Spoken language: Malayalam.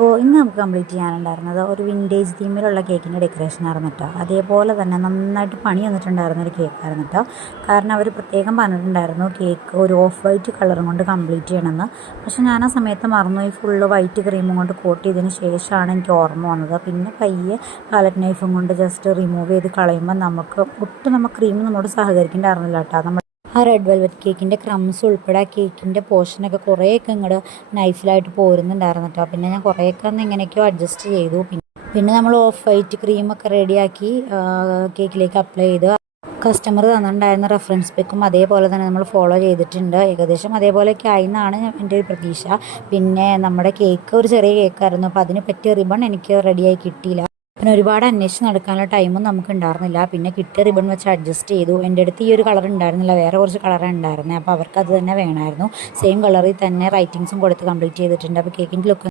അപ്പോൾ ഇന്ന് നമുക്ക് കംപ്ലീറ്റ് ചെയ്യാനുണ്ടായിരുന്നത് ഒരു വിൻറ്റേജ് തീമിലുള്ള കേക്കിൻ്റെ ഡെക്കറേഷൻ ആയിരുന്നു കേട്ടോ. അതേപോലെ തന്നെ നന്നായിട്ട് പണി വന്നിട്ടുണ്ടായിരുന്ന ഒരു കേക്കായിരുന്നു കേട്ടോ. കാരണം അവർ പ്രത്യേകം പറഞ്ഞിട്ടുണ്ടായിരുന്നു കേക്ക് ഒരു ഓഫ് വൈറ്റ് കളറും കൊണ്ട് കംപ്ലീറ്റ് ചെയ്യണമെന്ന്. പക്ഷേ ഞാൻ ആ സമയത്ത് മറന്നു ഈ ഫുള്ള് വൈറ്റ് ക്രീമും കൊണ്ട് കോട്ട് ചെയ്തതിന് ശേഷമാണ് എനിക്ക് ഓർമ്മ വന്നത്. പിന്നെ പയ്യെ പാലറ്റ് നൈഫും കൊണ്ട് ജസ്റ്റ് റിമൂവ് ചെയ്ത് കളയുമ്പോൾ ഒട്ടും ക്രീം നമ്മോട് സഹകരിക്കേണ്ടായിരുന്നില്ല കേട്ടോ. ആ റെഡ് വെൽവെറ്റ് കേക്കിൻ്റെ ക്രംസ് ഉൾപ്പെടെ ആ കേക്കിൻ്റെ പോർഷനൊക്കെ കുറേയൊക്കെ ഇങ്ങോട്ട് നൈഫിലായിട്ട് പോരുന്നുണ്ടായിരുന്നു കേട്ടോ. പിന്നെ ഞാൻ കുറേയൊക്കെ എങ്ങനെയൊക്കെയോ അഡ്ജസ്റ്റ് ചെയ്തു. പിന്നെ നമ്മൾ ഓഫ് വൈറ്റ് ക്രീമൊക്കെ റെഡിയാക്കി കേക്കിലേക്ക് അപ്ലൈ ചെയ്തു. കസ്റ്റമർ തന്നിട്ടുണ്ടായിരുന്ന റെഫറൻസ് പിക്കും അതേപോലെ തന്നെ നമ്മൾ ഫോളോ ചെയ്തിട്ടുണ്ട്. ഏകദേശം അതേപോലെയൊക്കെ ആയിന്നാണ് എൻ്റെ ഒരു പ്രതീക്ഷ. പിന്നെ നമ്മുടെ കേക്ക് ഒരു ചെറിയ കേക്കായിരുന്നു. അപ്പോൾ അതിന് പറ്റിയ റിബൺ എനിക്ക് റെഡിയായി കിട്ടിയില്ല. പിന്നെ ഒരുപാട് അന്വേഷിച്ച് നടക്കാനുള്ള ടൈമും നമുക്ക് ഉണ്ടായിരുന്നില്ല. പിന്നെ കിട്ടിയ റിബൺ വെച്ച് അഡ്ജസ്റ്റ് ചെയ്തു. എൻ്റെ അടുത്ത് ഈ ഒരു കളർ ഉണ്ടായിരുന്നില്ല, വേറെ കുറച്ച് കളറാണ് ഉണ്ടായിരുന്നത്. അപ്പോൾ അവർക്ക് അത് തന്നെ വേണമായിരുന്നു. സെയിം കളറിൽ തന്നെ റൈറ്റിങ്സും കൊടുത്ത് കംപ്ലീറ്റ് ചെയ്തിട്ടുണ്ട്. അപ്പോൾ കേക്കിൻ്റെ ലുക്ക്